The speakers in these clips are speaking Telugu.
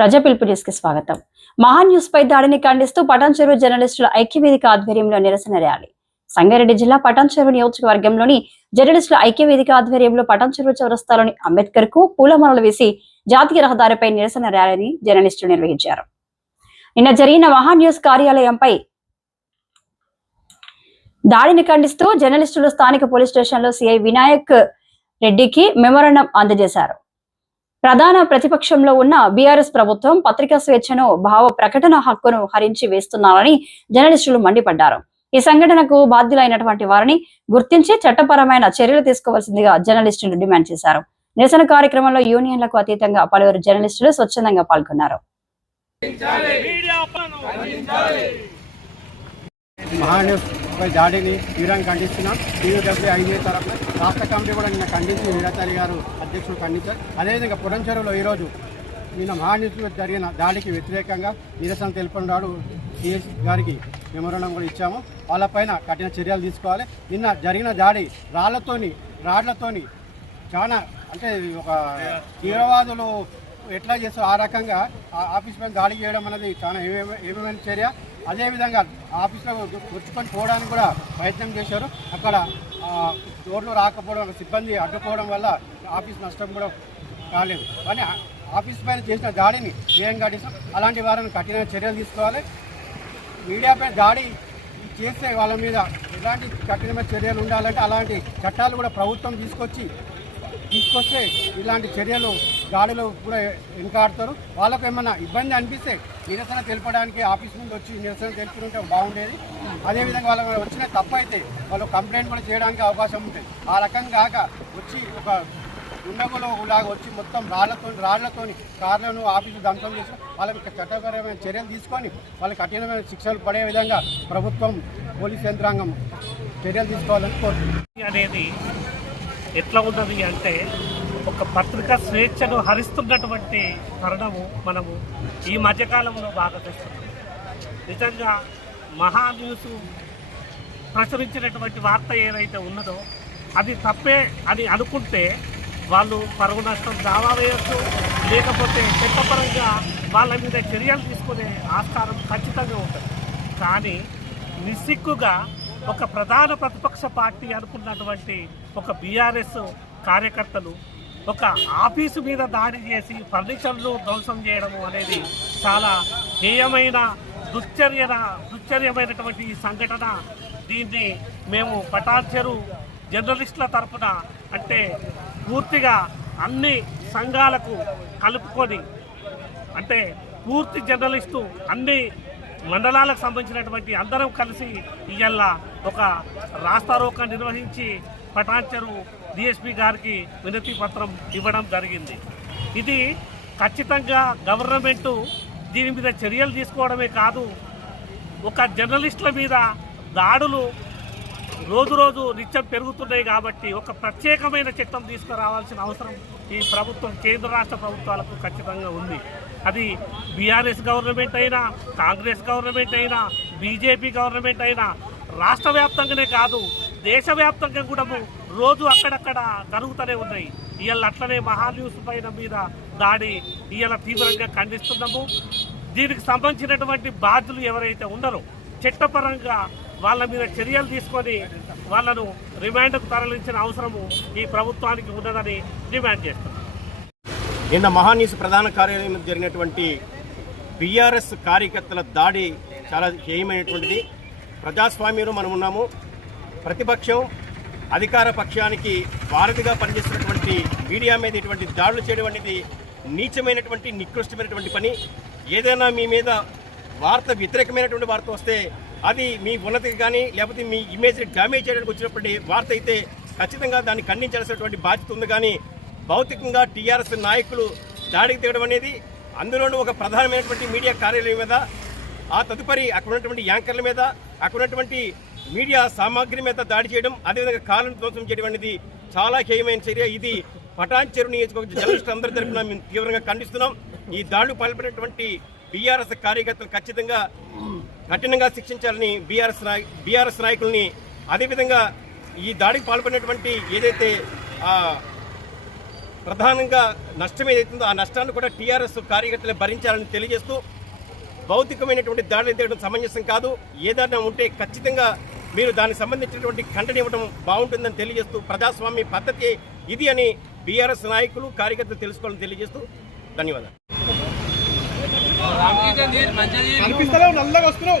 ప్రజా పిలుపు న్యూస్కి స్వాగతం. మహా న్యూస్ పై దాడిని ఖండిస్తూ పటాన్చెరు జర్నలిస్టుల ఐక్యవేదిక ఆధ్వర్యంలో నిరసన ర్యాలీ. సంగారెడ్డి జిల్లా పటాన్చెరు నియోజకవర్గంలోని జర్నలిస్టుల ఐక్యవేదిక ఆధ్వర్యంలో పటాన్చెరు చౌరస్తాలోని అంబేద్కర్కు పూలమాలలు వేసి జాతీయ రహదారిపై నిరసన ర్యాలీని జర్నలిస్టులు నిర్వహించారు. నిన్న జరిగిన మహా న్యూస్ కార్యాలయంపై దాడిని ఖండిస్తూ జర్నలిస్టులు స్థానిక పోలీస్ స్టేషన్లో సిఐ వినాయక్ రెడ్డికి మెమోరాండం అందజేశారు. ప్రధాన ప్రతిపక్షంలో ఉన్న బీఆర్ఎస్ ప్రభుత్వం పత్రికా స్వేచ్ఛను భావ ప్రకటన హక్కును హరించి వేస్తున్నారని జర్నలిస్టులు మండిపడ్డారు. ఈ సంఘటనకు బాధ్యులైనటువంటి వారిని గుర్తించి చట్టపరమైన చర్యలు తీసుకోవాల్సిందిగా జర్నలిస్టులు డిమాండ్ చేశారు. నిరసన కార్యక్రమంలో యూనియన్లకు అతీతంగా పలువురు జర్నలిస్టులు స్వచ్ఛందంగా పాల్గొన్నారు. మహాన్యూస్ పై దాడిని తీవ్రంగా ఖండిస్తున్నాం. టీయూడబ్ల్యూ ఐదు తరఫున రాష్ట్ర కమిటీ కూడా నిన్న ఖండించి వీరాచారి గారు అధ్యక్షుడు ఖండించారు. అదేవిధంగా పురంచెరువులో ఈరోజు నిన్న మహాన్యూస్ జరిగిన దాడికి వ్యతిరేకంగా నిరసన తెలుపున్నాడు సిఎస్ గారికి మెమోరండం కూడా ఇచ్చాము. వాళ్ళపైన కఠిన చర్యలు తీసుకోవాలి. నిన్న జరిగిన దాడి రాళ్ళతోని రాడ్లతోని చాలా అంటే ఒక తీవ్రవాదులు ఎట్లా చేస్తారో ఆ రకంగా ఆ ఆఫీస్ పైన దాడి చేయడం అనేది చాలా ఏమేమైన చర్య. అదేవిధంగా ఆఫీస్లో గుర్తుకొని పోవడానికి కూడా ప్రయత్నం చేశారు. అక్కడ రోడ్లు డోర్లు రాకపోవడం సిబ్బంది అడ్డుకోవడం వల్ల ఆఫీస్ నష్టం కూడా కాలేదు కానీ ఆఫీస్ పైన చేసిన దాడిని ఏం కట్టిస్తాం అలాంటి వారిని కఠిన చర్యలు తీసుకోవాలి. మీడియాపై దాడి చేస్తే వాళ్ళ మీద ఎలాంటి కఠినమైన చర్యలు ఉండాలంటే అలాంటి చట్టాలు కూడా ప్రభుత్వం తీసుకొచ్చి తీసుకొస్తే ఇలాంటి చర్యలు గాడిలో కూడా వెనుకాడతారు. వాళ్ళకు ఏమన్నా ఇబ్బంది అనిపిస్తే నిరసన తెలపడానికి ఆఫీస్ ముందు వచ్చి నిరసన తెలుపుకుంటే బాగుండేది. అదేవిధంగా వాళ్ళు వచ్చిన తప్పు అయితే వాళ్ళు కంప్లైంట్ కూడా చేయడానికి అవకాశం ఉంటుంది. ఆ రకంగా కాక వచ్చి ఒక ఉండగులో లాగా వచ్చి మొత్తం రాళ్ళతో రాళ్ళతో కార్లను ఆఫీసు ధ్వంసం చేసి వాళ్ళకి చట్టపరమైన చర్యలు తీసుకొని వాళ్ళకి కఠినమైన శిక్షలు పడే విధంగా ప్రభుత్వం పోలీస్ యంత్రాంగం చర్యలు తీసుకోవాలని కోరుతుంది అనేది ఎట్లా ఉన్నది అంటే ఒక పత్రికా స్వేచ్ఛను హరిస్తున్నటువంటి తరుణము మనము ఈ మధ్యకాలంలో బాగా చూస్తున్నాం. నిజంగా మహా న్యూస్ ప్రచురించినటువంటి వార్త ఏదైతే ఉన్నదో అది తప్పే అని అనుకుంటే వాళ్ళు పరువు నష్టం దావా వేయచ్చు లేకపోతే చట్టపరంగా వాళ్ళ మీద చర్యలు తీసుకునే ఆస్కారం ఖచ్చితంగా ఉంటుంది. కానీ నిస్సిగ్గుగా ఒక ప్రధాన ప్రతిపక్ష పార్టీ అనుకున్నటువంటి ఒక బీఆర్ఎస్ కార్యకర్తలు ఒక ఆఫీసు మీద దాడి చేసి ఫర్నిచర్లు ధ్వంసం చేయడము అనేది చాలా హేయమైన దుశ్చర్య దుశ్చర్యమైనటువంటి ఈ సంఘటన. దీన్ని మేము పటాన్చెరు జర్నలిస్టుల తరపున అంటే పూర్తిగా అన్ని సంఘాలకు కలుపుకొని అంటే పూర్తి జర్నలిస్టు అన్ని మండలాలకు సంబంధించినటువంటి అందరం కలిసి ఇవాళ ఒక రాస్తారోక నిర్వహించి పటాన్చెరు డిఎస్పీ గారికి వినతి పత్రం ఇవ్వడం జరిగింది. ఇది ఖచ్చితంగా గవర్నమెంటు దీని మీద చర్యలు తీసుకోవడమే కాదు ఒక జర్నలిస్టుల మీద దాడులు రోజు రోజు నిత్యం పెరుగుతున్నాయి కాబట్టి ఒక ప్రత్యేకమైన చట్టం తీసుకురావాల్సిన అవసరం ఈ ప్రభుత్వం కేంద్ర రాష్ట్ర ప్రభుత్వాలకు ఖచ్చితంగా ఉంది. అది బీఆర్ఎస్ గవర్నమెంట్ అయినా కాంగ్రెస్ గవర్నమెంట్ అయినా బీజేపీ గవర్నమెంట్ అయినా రాష్ట్ర వ్యాప్తంగానే కాదు దేశవ్యాప్తంగా కూడా రోజు అక్కడక్కడ జరుగుతూనే ఉన్నాయి. ఇవాళ అట్లనే మహాన్యూస్ పైన మీద దాడి ఇవాళ తీవ్రంగా ఖండిస్తున్నాము. దీనికి సంబంధించినటువంటి బాధ్యులు ఎవరైతే ఉన్నారో చట్టపరంగా వాళ్ళ మీద చర్యలు తీసుకొని వాళ్ళను రిమాండ్కు తరలించిన అవసరము ఈ ప్రభుత్వానికి ఉన్నదని డిమాండ్ చేస్తున్నాం నిన్న మహాన్యూస్ ప్రధాన కార్యాలయం జరిగినటువంటి బీఆర్ఎస్ కార్యకర్తల దాడి చాలా హేయమైనటువంటిది. ప్రజాస్వామ్యంలో మనం ఉన్నాము. ప్రతిపక్షం అధికార పక్షానికి వారధిగా పనిచేస్తున్నటువంటి మీడియా మీద ఇటువంటి దాడులు చేయడం అనేది నీచమైనటువంటి నికృష్టమైనటువంటి పని. ఏదైనా మీ మీద వార్త వ్యతిరేకమైనటువంటి వార్త వస్తే అది మీ ఉన్నతికి కానీ లేకపోతే మీ ఇమేజ్ డ్యామేజ్ చేయడానికి వచ్చినటువంటి వార్త అయితే ఖచ్చితంగా దాన్ని ఖండించాల్సినటువంటి బాధ్యత ఉంది. కానీ భౌతికంగా టీఆర్ఎస్ నాయకులు దాడికి దిగడం అనేది అందులోనూ ఒక ప్రధానమైనటువంటి మీడియా కార్యాలయం మీద ఆ తదుపరి అక్కడ ఉన్నటువంటి యాంకర్ల మీద అక్కడ ఉన్నటువంటి మీడియా సామాగ్రి మీద దాడి చేయడం అదేవిధంగా కాలను ధ్వంసం చేయడం అనేది చాలా హేయమైన చర్య. ఇది పటాన్ నియోజకవర్గ జర్నలిస్ట్ అందరి తరఫున మేము తీవ్రంగా ఖండిస్తున్నాం. ఈ దాడులు పాల్పడినటువంటి బీఆర్ఎస్ కార్యకర్తలు ఖచ్చితంగా కఠినంగా శిక్షించాలని బీఆర్ఎస్ నాయ బీఆర్ఎస్ నాయకుల్ని అదేవిధంగా ఈ దాడికి పాల్పడినటువంటి ఏదైతే ప్రధానంగా నష్టం ఏదైతుందో ఆ నష్టాన్ని కూడా టీఆర్ఎస్ కార్యకర్తలు భరించాలని తెలియజేస్తూ భౌతికమైనటువంటి దాడులు తీయడం సమంజసం కాదు. ఏదైనా ఉంటే ఖచ్చితంగా మీరు దానికి సంబంధించినటువంటి ఖండన ఇవ్వడం బాగుంటుందని తెలియజేస్తూ ప్రజాస్వామ్య పద్ధతి ఇది అని బీఆర్ఎస్ నాయకులు కార్యకర్తలు తెలుసుకోవాలని తెలియజేస్తూ ధన్యవాదాలు. కనిపిస్తలేవు నల్లగా వస్తున్నావు.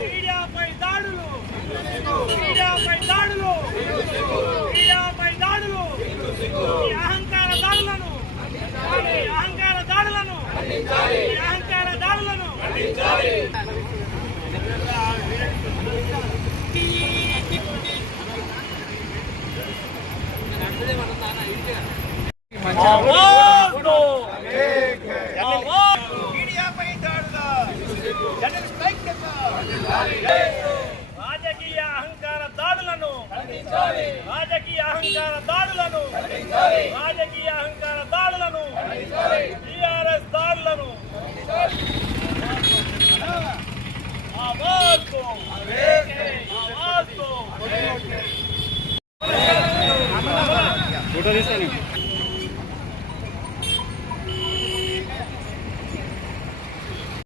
మీడియాపై దాడులు మీడియాపై దాడులు మీడియాపై దాడులు ఈ అహంకార దాడులను ఈ అహంకార దాడులను ఈ అహంకార దాడులను రాజకీయ అహంకార దాడులను రాజకీయ అహంకార దాడులను రాజకీయ అహంకార దాడులను టిఆర్ఎస్ దాడులను ఆవాజ్ దో ఆవాజ్ దో ఫోటో తీస్తాను